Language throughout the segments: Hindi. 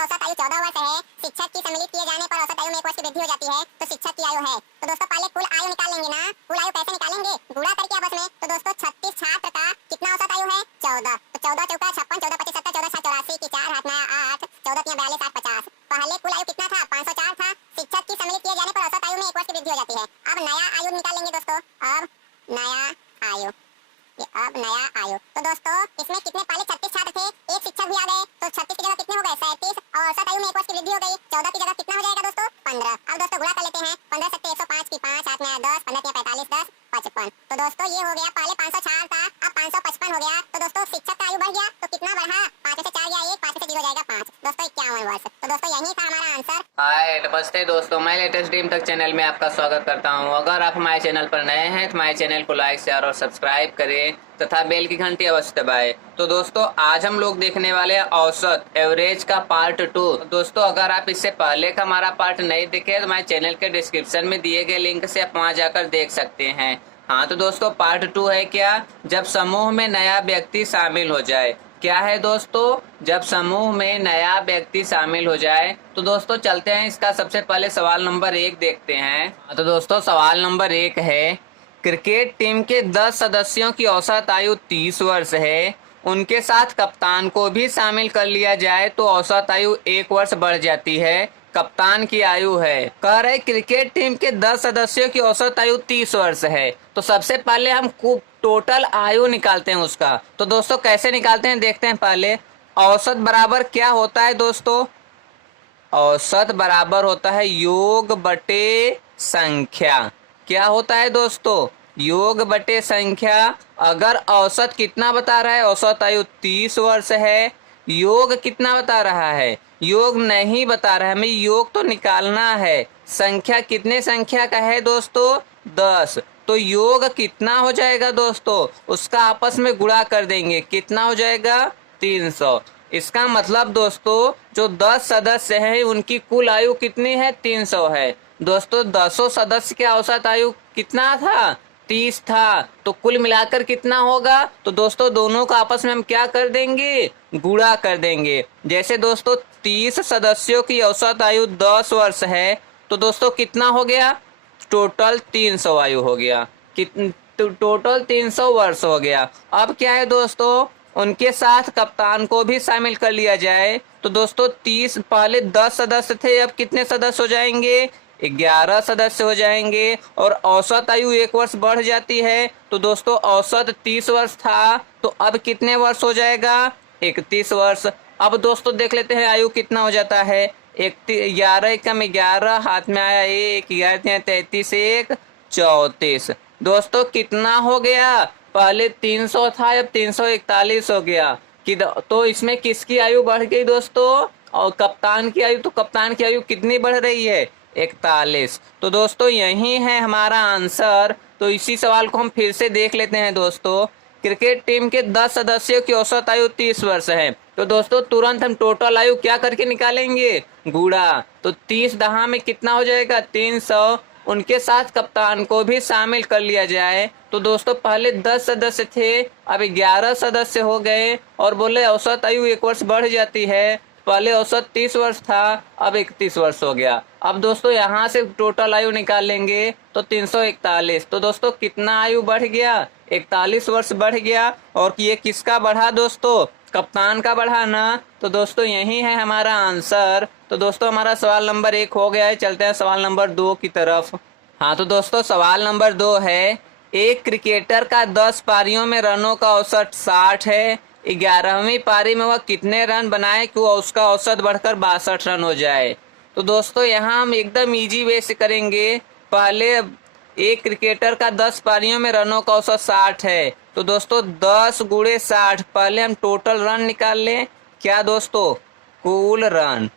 औसत आयु 14 वर्ष है। शिक्षक की सम्मिलित किए जाने पर औसत आयु में 1 वर्ष की वृद्धि हो जाती है, तो शिक्षक की आयु है। तो दोस्तों पहले कुल आयु निकाल लेंगे ना। कुल आयु कैसे निकालेंगे? गुणा करके आपस में। तो दोस्तों 36 छात्र का कितना औसत आयु है? 14। तो 14 चौका 56, 14 पच्चीस 70, 14 7 84 की 4 हाथ में 8, 14 3 42 8 50। पहले कुल आयु कितना था? 504 था। शिक्षक की सम्मिलित किए जाने पर औसत आयु में 1 वर्ष की वृद्धि हो जाती है। अब नया आयु निकाल लेंगे दोस्तों। अब नया आयु, अब नया आयु। तो दोस्तों इसमें कितने पहले 36 छात्र थे, एक शिक्षक भी आ गए, तो 36 की जगह कितने हो गए? 37। और औसत आयु में 1 वर्ष की वृद्धि हो गई। 14 की जगह कितना हो जाएगा दोस्तों? 15। अब दोस्तों गुणा कर लेते हैं। 15 सत्ते 105 की 5 हाथ में 10, 15 3 45 10 55। तो दोस्तों ये हो गया, पहले 504 था, अब 555 हो गया। तो दोस्तों शिक्षक का आयु बढ़ गया, तो कितना बढ़ा? 5 से 4 गया 1, 5 से 0 जाएगा 5। दोस्तों 51 वर्ष। तो दोस्तों यही था हमारा आंसर। हाय नमस्ते दोस्तों, मैं लेटेस्ट ड्रीम तक चैनल में आपका स्वागत करता हूं। अगर आप हमारे चैनल पर नए हैं तो हमारे चैनल को लाइक शेयर और सब्सक्राइब करें तथा बेल की घंटी अवश्य दबाएं। तो दोस्तों आज हम लोग देखने वाले हैं औसत एवरेज का पार्ट 2। दोस्तों अगर आप इससे पहले का हमारा पार्ट नहीं देखे तो हमारे चैनल के डिस्क्रिप्शन में दिए गए लिंक से आप वहां जाकर देख सकते हैं। हाँ तो दोस्तों पार्ट 2 है क्या? जब समूह में नया व्यक्ति शामिल हो जाए। क्या है दोस्तों? जब समूह में नया व्यक्ति शामिल हो जाए। तो दोस्तों चलते हैं, इसका सबसे पहले सवाल नंबर 1 देखते हैं। तो दोस्तों सवाल नंबर 1 है, क्रिकेट टीम के 10 सदस्यों की औसत आयु 30 वर्ष है, उनके साथ कप्तान को भी शामिल कर लिया जाए तो औसत आयु 1 वर्ष बढ़ जाती है। कप्तान की आयु है, कह रहे क्रिकेट टीम के 10 सदस्यों की औसत आयु 30 वर्ष है। तो सबसे पहले हम टोटल आयु निकालते हैं उसका। तो दोस्तों कैसे निकालते हैं देखते हैं। पहले औसत बराबर क्या होता है दोस्तों? औसत बराबर होता है योग बटे संख्या। क्या होता है दोस्तों? योग बटे संख्या। अगर औसत कितना बता रहा है? औसत आयु 30 वर्ष है। योग कितना बता रहा है? योग नहीं बता रहा है, हमें योग तो निकालना है। संख्या कितने संख्या का है दोस्तों? 10। तो योग कितना हो जाएगा दोस्तों? उसका आपस में गुणा कर देंगे, कितना हो जाएगा? 300। इसका मतलब दोस्तों जो 10 सदस्य हैं उनकी कुल आयु कितनी है? 300 है। दोस्तों 10 सदस्य के औसत आयु कितना था? 30 था। तो कुल मिलाकर कितना होगा? तो दोस्तों दोनों का आपस में हम क्या कर देंगे? गुणा कर देंगे। जैसे दोस्तों 30 सदस्यों की औसत आयु 10 वर्ष है, तो दोस्तों कितना हो गया? टोटल 300 आयु हो गया। टोटल 300 वर्ष हो गया। अब क्या है दोस्तों, उनके साथ कप्तान को भी शामिल कर लिया जाए। तो दोस्तों 30 पहले 10 सदस्य थे, अब कितने सदस्य हो जाएंगे? 11 सदस्य हो जाएंगे। और औसत आयु 1 वर्ष बढ़ जाती है। तो दोस्तों औसत 30 वर्ष था, तो अब कितने वर्ष हो जाएगा? 31 वर्ष। अब दोस्तों देख लेते हैं आयु कितना हो जाता है। 11 कम 11 हाथ में आया 1, 11 33 1 34। दोस्तों कितना हो गया? पहले 300 था, अब 341 हो गया। तो इसमें किसकी आयु बढ़ गई दोस्तों? और कप्तान की आयु। तो कप्तान की आयु कितनी बढ़ रही है? 41। तो दोस्तों यही है हमारा आंसर। तो इसी सवाल को हम फिर से देख लेते हैं दोस्तों। क्रिकेट टीम के 10 सदस्यों की औसत आयु 30 वर्ष है। तो दोस्तों तुरंत हम टोटल आयु क्या करके निकालेंगे? गुणा। तो 30 दहा में कितना हो जाएगा? 300। उनके साथ कप्तान को भी शामिल कर लिया जाए। तो दोस्तों पहले 10 सदस्य थे, अब 11 सदस्य हो गए। और बोले औसत आयु 1 वर्ष बढ़ जाती है। पहले औसत 30 वर्ष था, अब 31 वर्ष हो गया। अब दोस्तों यहाँ से टोटल आयु निकाल लेंगे तो 341। तो दोस्तों कितना आयु बढ़ गया? 41 वर्ष बढ़ गया। और ये किसका बढ़ा दोस्तों? कप्तान का बढ़ा ना। तो दोस्तों यही है हमारा आंसर। तो दोस्तों हमारा सवाल नंबर 1 हो गया है। चलते हैं सवाल नंबर 2 की तरफ। हाँ तो दोस्तों सवाल नंबर 2 है, एक क्रिकेटर का 10 पारियों में रनों का औसत 60 है। 11वीं पारी में वह कितने रन बनाए कि उसका औसत बढ़कर 62 रन हो जाए। तो दोस्तों यहाँ हम एकदम इजी वे से करेंगे। पहले एक क्रिकेटर का 10 पारियों में रनों का औसत 60 है। तो दोस्तों 10 गुणे 60, पहले हम टोटल रन निकाल लें। क्या दोस्तों? कुल रन।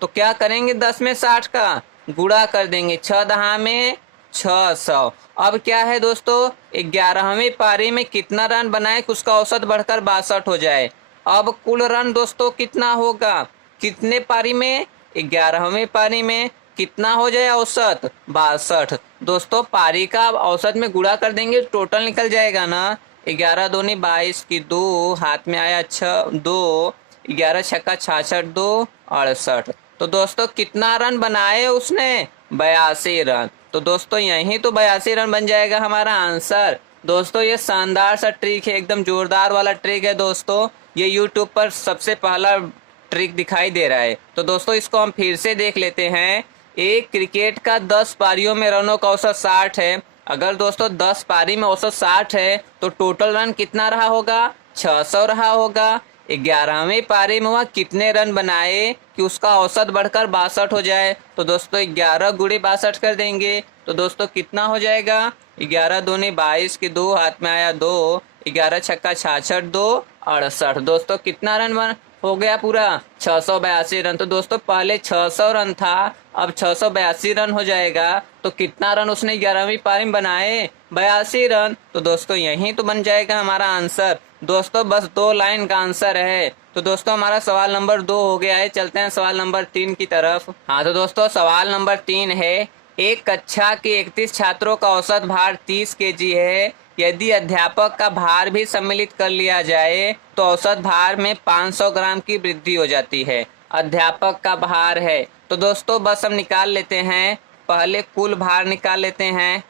तो क्या करेंगे? 10 में 60 का गुणा कर देंगे, 6 दहा में 600। अब क्या है दोस्तों, 11वीं पारी में कितना रन बनाए कि उसका औसत बढ़कर 62 हो जाए। अब कुल रन दोस्तों कितना होगा? कितने पारी में? 11वीं पारी में कितना हो जाए औसत? 62। दोस्तों पारी का औसत में गुणा कर देंगे, टोटल निकल जाएगा ना। 11 दूनी 22 की 2 हाथ में आया 6 2 11 छक्का 66 2 68। तो दोस्तों कितना रन बनाए उसने? 82 रन। तो दोस्तों यही तो 82 रन बन जाएगा हमारा आंसर। दोस्तों ये शानदार सा ट्रिक है, एकदम जोरदार वाला ट्रिक है दोस्तों। ये यूट्यूब पर सबसे पहला ट्रिक दिखाई दे रहा है। तो दोस्तों इसको हम फिर से देख लेते हैं। एक क्रिकेट का 10 पारियों में रनों का औसत 60 है। अगर दोस्तों 10 पारी में औसत 60 है तो टोटल रन कितना रहा होगा? 600 रहा होगा। 11वीं पारी में वह कितने रन बनाए कि उसका औसत बढ़कर 62 हो जाए? तो दोस्तों 11 गुणे 62 कर देंगे तो दोस्तों कितना हो जाएगा? 11 दूनी 22 की 2 हाथ में आया 2, 11 छक्का 66 2 68। दोस्तों कितना रन हो गया? पूरा 682 रन। तो दोस्तों पहले 600 रन था, अब 682 रन हो जाएगा। तो कितना रन उसने 11वीं पारी में बनाए? 82 रन। तो दोस्तों यही तो बन जाएगा हमारा आंसर। दोस्तों बस 2 लाइन का आंसर है। तो दोस्तों हमारा सवाल नंबर 2 हो गया है। चलते हैं सवाल नंबर 3 की तरफ। हाँ तो दोस्तों सवाल नंबर 3 है, एक कक्षा के 31 छात्रों का औसत भार 30 केजी है। यदि अध्यापक का भार भी सम्मिलित कर लिया जाए तो औसत भार में 500 ग्राम की वृद्धि हो जाती है। अध्यापक का भार है तो दोस्तों बस हम निकाल लेते हैं। पहले कुल भार निकाल लेते हैं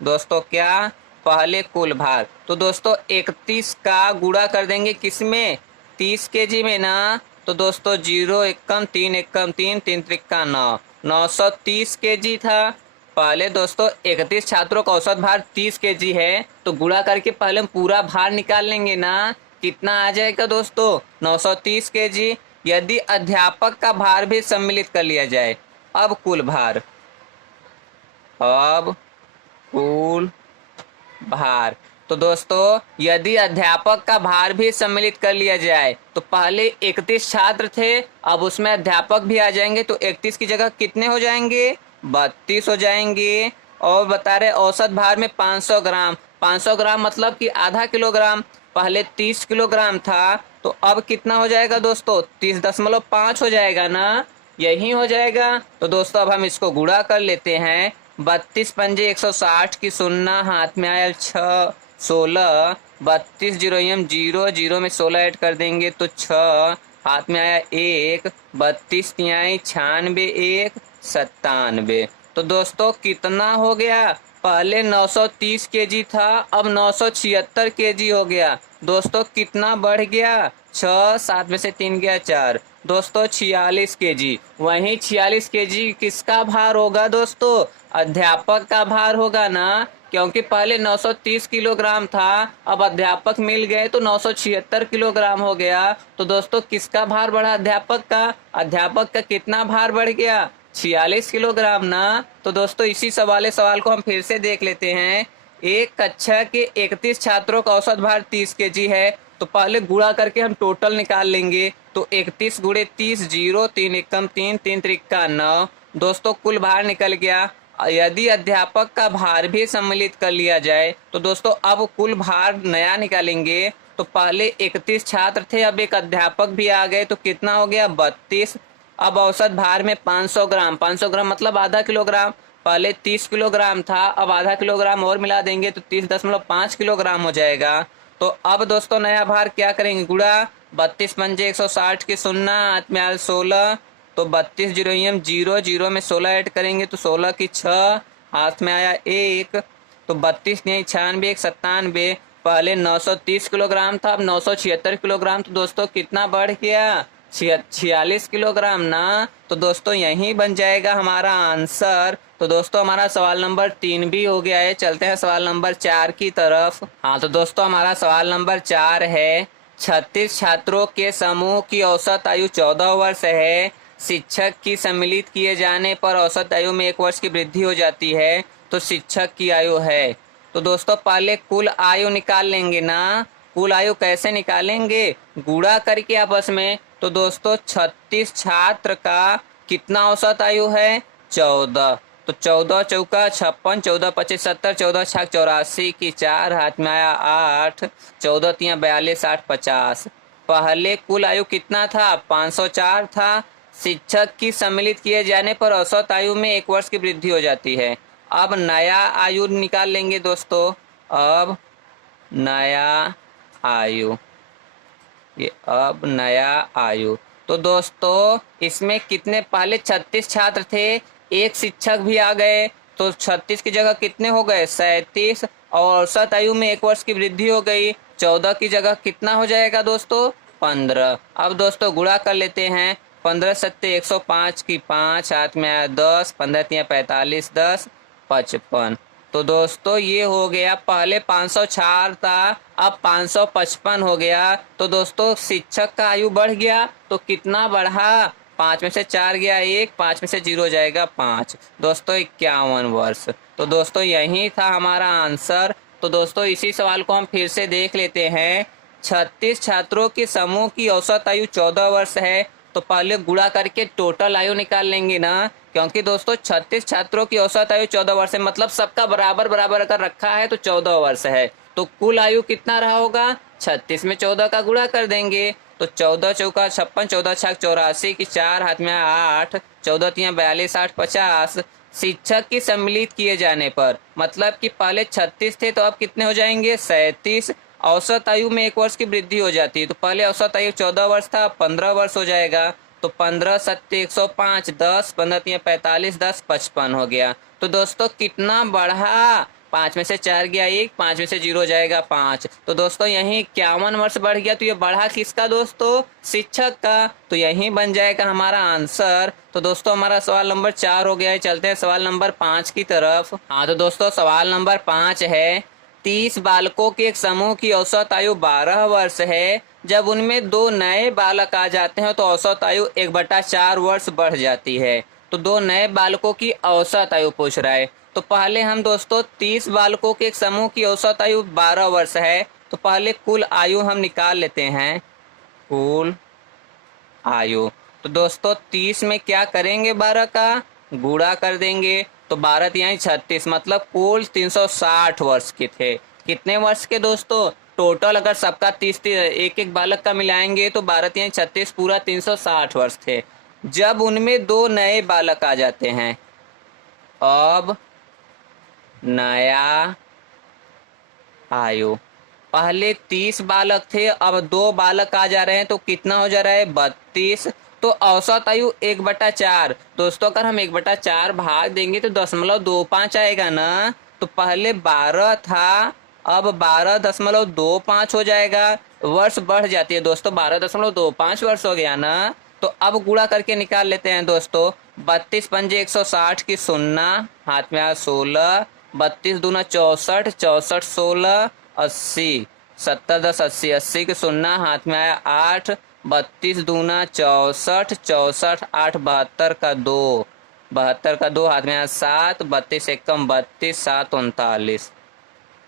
दोस्तों। क्या? पहले कुल भार। तो दोस्तों 31 का गुणा कर देंगे किसमें? 30 केजी में ना। तो दोस्तों 0 एकम 3 एकम 3 3 त्रिक्का 9, 930 केजी था। पहले दोस्तों 31 छात्रों का औसत भार 30 केजी है तो गुणा करके पहले हम पूरा भार निकाल लेंगे ना। कितना आ जाएगा दोस्तों? 930 केजी। यदि अध्यापक का भार भी सम्मिलित कर लिया जाए। अब कुल भार, अब कुल भार। तो दोस्तों यदि अध्यापक का भार भी सम्मिलित कर लिया जाए तो पहले 31 छात्र थे, अब उसमें अध्यापक भी आ जाएंगे तो 31 की जगह कितने हो जाएंगे? 32 हो जाएंगे। और बता रहे औसत भार में 500 ग्राम। 500 ग्राम मतलब कि आधा किलोग्राम। पहले 30 किलोग्राम था तो अब कितना हो जाएगा दोस्तों? 30.5 हो जाएगा ना। यही हो जाएगा। तो दोस्तों अब हम इसको गुणा कर लेते हैं। 32 पंजे 160 की 0 हाथ में आया 6 16, 32 जीरो 0 0 में 16 ऐड कर देंगे तो 6 हाथ में आया 1, 32 तिहाई 96 1 97। तो दोस्तों कितना हो गया? पहले 930 केजी था, अब 976 केजी हो गया। दोस्तों कितना बढ़ गया? 6 7 में से 3 गया 4। दोस्तों 46 केजी। वहीं 46 केजी किसका भार होगा दोस्तों? अध्यापक का भार होगा ना, क्योंकि पहले 930 किलोग्राम था, अब अध्यापक मिल गए तो 976 किलोग्राम हो गया। तो दोस्तों किसका भार बढ़ा? अध्यापक का। अध्यापक का कितना भार बढ़ गया? 46 किलोग्राम ना। तो दोस्तों इसी सवाल को हम फिर से देख लेते हैं। एक कक्षा के 31 छात्रों का औसत भार 30 केजी है तो पहले गुणा करके हम टोटल निकाल लेंगे। तो 31 गुणे 30 0 3 एकम 3 3 त्रिक्का 9। दोस्तों कुल भार निकल गया। यदि अध्यापक का भार भी सम्मिलित कर लिया जाए तो दोस्तों अब कुल भार नया निकालेंगे। तो पहले 31 छात्र थे, अब एक अध्यापक भी आ गए तो कितना हो गया? 32। अब औसत भार में 500 ग्राम। 500 ग्राम मतलब आधा किलोग्राम। पहले 30 किलोग्राम था, अब आधा किलोग्राम और मिला देंगे तो 30.5 किलोग्राम हो जाएगा। तो अब दोस्तों नया भार क्या करेंगे? गुणा। 32 पंजे 160 की 0 हाथ में आया 16, तो 32 जीरो 0 0 में 16 ऐड करेंगे तो 16 की 6 हाथ में आया 1, तो 32 नहीं 96 1 97। पहले 930 किलोग्राम था, अब 976 किलोग्राम। तो दोस्तों कितना बढ़ गया? 46 किलोग्राम ना। तो दोस्तों यही बन जाएगा हमारा आंसर। तो दोस्तों हमारा सवाल नंबर 3 भी हो गया है। चलते हैं सवाल नंबर 4 की तरफ। हाँ तो दोस्तों हमारा सवाल नंबर 4 है, 36 छात्रों के समूह की औसत आयु 14 वर्ष है। शिक्षक की सम्मिलित किए जाने पर औसत आयु में 1 वर्ष की वृद्धि हो जाती है। तो शिक्षक की आयु है। तो दोस्तों पहले कुल आयु निकाल लेंगे ना। कुल आयु कैसे निकालेंगे? गुणा करके आपस में। तो दोस्तों 36 छात्र का कितना औसत आयु है? 14। तो 14 चौका 56, 14 25 70, 14 छक 84 की 4 हाथ में आया 8, 14 तिया 42 8 50। पहले कुल आयु कितना था? 504 था। शिक्षक की सम्मिलित किए जाने पर औसत आयु में 1 वर्ष की वृद्धि हो जाती है। अब नया आयु निकाल लेंगे दोस्तों। अब नया आयु ये अब नया आयु। तो दोस्तों इसमें कितने, पहले 36 छात्र थे, एक शिक्षक भी आ गए, तो 36 की जगह कितने हो गए, 37, और औसत आयु में 1 वर्ष की वृद्धि हो गई, 14 की जगह कितना हो जाएगा दोस्तों, 15। अब दोस्तों गुणा कर लेते हैं, 15 सत्ते 105 की 5 हाथ में आया 10, 15 तिया 45, 10 55। तो दोस्तों ये हो गया, पहले 504 था, अब 555 हो गया। तो दोस्तों शिक्षक का आयु बढ़ गया, तो कितना बढ़ा, 5 में से 4 गया 1, 5 में से 0 जाएगा 5, दोस्तों 51 वर्ष। तो दोस्तों यही था हमारा आंसर। तो दोस्तों इसी सवाल को हम फिर से देख लेते हैं। 36 छात्रों के समूह की औसत आयु 14 वर्ष है, तो पहले गुणा करके टोटल आयु निकाल लेंगे ना, क्योंकि दोस्तों 36 छात्रों की औसत आयु 14 वर्ष है, मतलब सबका बराबर बराबर अगर रखा है तो 14 वर्ष है। तो कुल आयु कितना रहा होगा, 36 में 14 का गुणा कर देंगे, तो 14 चौका 56, 14 छक 84 की 4 हाथ में 8, 14 तिया 42, 8 50। शिक्षक की सम्मिलित किए जाने पर, मतलब कि पहले 36 थे तो अब कितने हो जाएंगे, 37। औसत आयु में 1 वर्ष की वृद्धि हो जाती है, तो पहले औसत आयु 14 वर्ष था, 15 वर्ष हो जाएगा। तो 15 सत्ते 105, 10, 15 तिया 45, 10 55 हो गया। तो दोस्तों कितना बढ़ा, 5 में से 4 गया 1, 5 में से 0 जाएगा 5। तो दोस्तों यही 51 वर्ष बढ़ गया। तो ये बढ़ा किसका दोस्तों, शिक्षक का। तो यही बन जाएगा हमारा आंसर। तो दोस्तों हमारा सवाल नंबर 4 हो गया है। चलते हैं सवाल नंबर 5 की तरफ। हाँ तो दोस्तों सवाल नंबर 5 है, 30 बालकों के एक समूह की औसत आयु 12 वर्ष है। जब उनमें 2 नए बालक आ जाते हैं तो औसत आयु 1/4 वर्ष बढ़ जाती है। तो 2 नए बालकों की औसत आयु पूछ रहा है। तो पहले हम दोस्तों 30 बालकों के एक समूह की औसत आयु 12 वर्ष है, तो पहले कुल आयु हम निकाल लेते हैं, कुल आयु। तो दोस्तों 30 में क्या करेंगे, 12 का गुणा कर देंगे, तो 12 तिहाई 36, मतलब कुल 360 वर्ष के थे। कितने वर्ष के दोस्तों, टोटल अगर सबका 30 एक एक बालक का मिलाएंगे तो 12 तिहाई 36, पूरा 360 वर्ष थे। जब उनमें 2 नए बालक आ जाते हैं, अब नया आयु, पहले 30 बालक थे, अब 2 बालक आ जा रहे हैं, तो कितना हो जा रहा है, 32। तो औसत आयु 1/4। दोस्तों अगर हम 1/4 भाग देंगे तो 0.25 आएगा ना। तो पहले 12 था, अब 12.25 हो जाएगा, वर्ष बढ़ जाती है दोस्तों, 12.25 वर्ष हो गया ना। तो अब गुणा करके निकाल लेते हैं दोस्तों, 32 पंजे 160 की 0, हाथ में आ 16, 32 दूना 64, 64 16, 80, 70 10 80, 80 की 0, हाथ में आया 8, 32 दूना 64, 64 8 72 का 2, 72 का 2, हाथ में आया 7, 32 एकम 32, 7 39।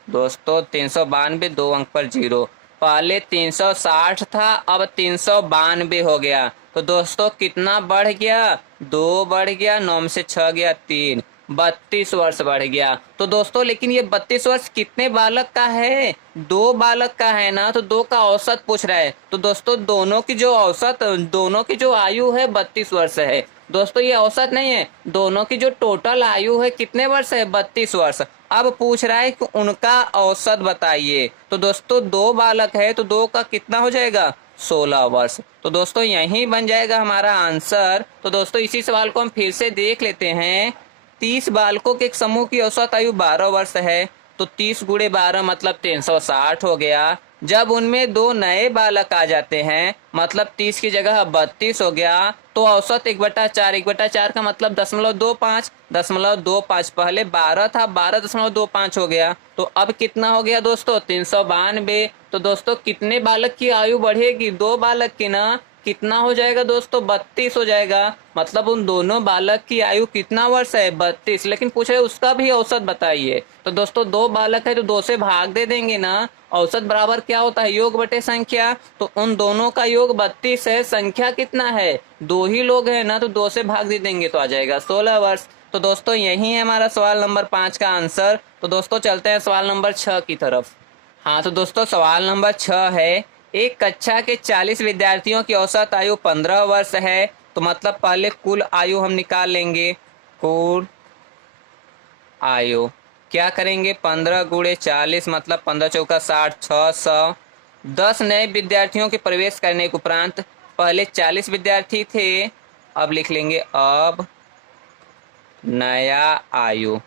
दोस्तों 392, 2 अंक पर 0। पहले 360 था, अब 392 हो गया। तो दोस्तों कितना बढ़ गया, 2 बढ़ गया, 9 में से 6 गया 3, 32 वर्ष बढ़ गया। तो दोस्तों लेकिन ये 32 वर्ष कितने बालक का है, 2 बालक का है ना, तो 2 का औसत पूछ रहा है। तो दोस्तों दोनों की जो औसत, दोनों की जो आयु है 32 वर्ष है। दोस्तों ये औसत नहीं है, दोनों की जो टोटल आयु है कितने वर्ष है, 32 वर्ष। अब पूछ रहा है कि उनका औसत बताइए। तो दोस्तों 2 बालक है, तो 2 का कितना हो जाएगा, 16 वर्ष। तो दोस्तों यही बन जाएगा हमारा आंसर। तो दोस्तों इसी सवाल को हम फिर से देख लेते हैं। 30 बालकों के एक समूह की औसत आयु 12 वर्ष है, तो 30 गुणे 12 मतलब 360 हो गया। जब उनमें 2 नए बालक आ जाते हैं, मतलब 30 की जगह 32 हो गया, तो औसत 1/4, 1/4 का मतलब 0.25, 0.25। पहले 12 था, 12.25 हो गया। तो अब कितना हो गया दोस्तों, 392। तो दोस्तों कितने बालक की आयु बढ़ेगी, 2 बालक की ना, कितना हो जाएगा दोस्तों, 32 हो जाएगा। मतलब उन दोनों बालक की आयु कितना वर्ष है, 32। लेकिन पूछे उसका भी औसत बताइए। तो दोस्तों 2 बालक है तो 2 से भाग दे देंगे ना। औसत बराबर क्या होता है, योग बटे संख्या। तो उन दोनों का योग 32 है, संख्या कितना है, 2 ही लोग है ना, तो 2 से भाग दे देंगे तो आ जाएगा 16 वर्ष। तो दोस्तों यही है हमारा सवाल नंबर 5 का आंसर। तो दोस्तों चलते हैं सवाल नंबर 6 की तरफ। हाँ तो दोस्तों सवाल नंबर 6 है, एक कक्षा के 40 विद्यार्थियों की औसत आयु 15 वर्ष है। तो मतलब पहले कुल आयु हम निकाल लेंगे, कुल आयु क्या करेंगे, 15 गुणे 40 मतलब 15 चौका 60, 600, 10 नए विद्यार्थियों के प्रवेश करने के उपरांत पहले 40 विद्यार्थी थे, अब लिख लेंगे अब नया आयु।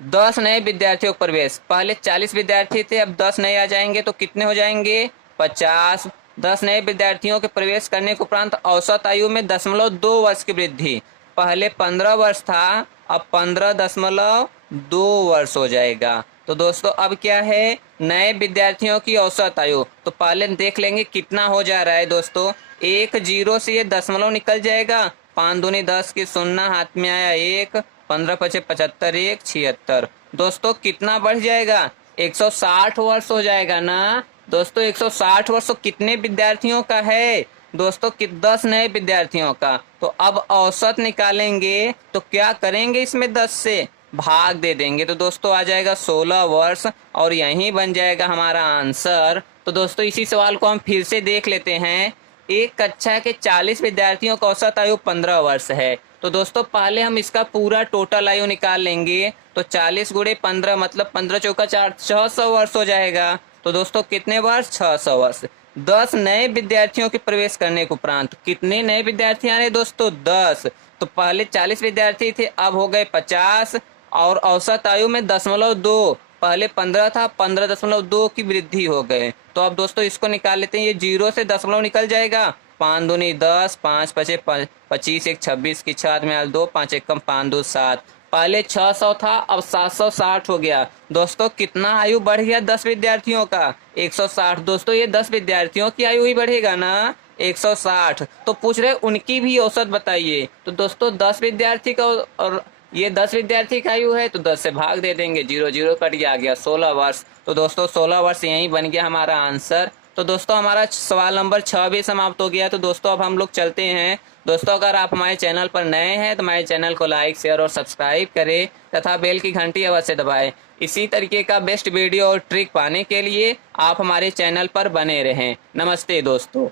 10 नए विद्यार्थियों का प्रवेश, पहले 40 विद्यार्थी थे, अब 10 नए आ जाएंगे तो कितने हो जाएंगे 50। 10 नए विद्यार्थियों के प्रवेश करने के उपरांत औसत आयु में 0.2 वर्ष की वृद्धि, पहले 15 वर्ष था, अब 15.2 वर्ष हो जाएगा। तो दोस्तों अब क्या है, नए विद्यार्थियों की औसत आयु, तो पहले देख लेंगे कितना हो जा रहा है दोस्तों। एक जीरो से ये दशमलव निकल जाएगा, 5 दूनी 10 की शून्य हाथ में आया 1, 15 पचे 75, 1 76। दोस्तों कितना बढ़ जाएगा, 160 वर्ष हो जाएगा ना दोस्तों। 160 वर्ष कितने विद्यार्थियों का है दोस्तों, 10 नए विद्यार्थियों का। तो अब औसत निकालेंगे तो क्या करेंगे, इसमें 10 से भाग दे देंगे तो दोस्तों आ जाएगा 16 वर्ष और यही बन जाएगा हमारा आंसर। तो दोस्तों इसी सवाल को हम फिर से देख लेते हैं। एक कक्षा के 40 विद्यार्थियों का औसत आयु 15 वर्ष है। तो दोस्तों पहले हम इसका पूरा टोटल आयु निकाल लेंगे, तो 40 गुणे 15 मतलब 15 चौका 4, 600 वर्ष हो जाएगा। तो दोस्तों कितने वर्ष, 600 वर्ष। 10 नए विद्यार्थियों के प्रवेश करने के उपरांत कितने नए विद्यार्थी आ रहे दोस्तों, 10। तो पहले 40 विद्यार्थी थे, अब हो गए 50 और औसत आयु में 0.2, पहले 15 था, 15.2 की वृद्धि हो गए। तो अब दोस्तों इसको निकाल लेते हैं, ये जीरो से दशमलव निकल जाएगा, 5 दूनी 10, 5 पचे 25, 1 26 की 6 में 2, 5 1 5 2 7। पहले 600 था, अब 760 हो गया। दोस्तों कितना आयु बढ़ गया 10 विद्यार्थियों का, 160। दोस्तों ये 10 विद्यार्थियों की आयु ही बढ़ेगा ना, 160। तो पूछ रहे उनकी भी औसत बताइए। तो दोस्तों 10 विद्यार्थी का और ये 10 विद्यार्थी का आयु है, तो 10 से भाग दे देंगे, 0 0 कट गया, आ गया 16 वर्ष। तो दोस्तों 16 वर्ष यही बन गया हमारा आंसर। तो दोस्तों हमारा सवाल नंबर 6 भी समाप्त हो गया। तो दोस्तों अब हम लोग चलते हैं। दोस्तों अगर आप हमारे चैनल पर नए हैं तो हमारे चैनल को लाइक शेयर और सब्सक्राइब करें तथा बेल की घंटी अवश्य दबाएं। इसी तरीके का बेस्ट वीडियो और ट्रिक पाने के लिए आप हमारे चैनल पर बने रहें। नमस्ते दोस्तों।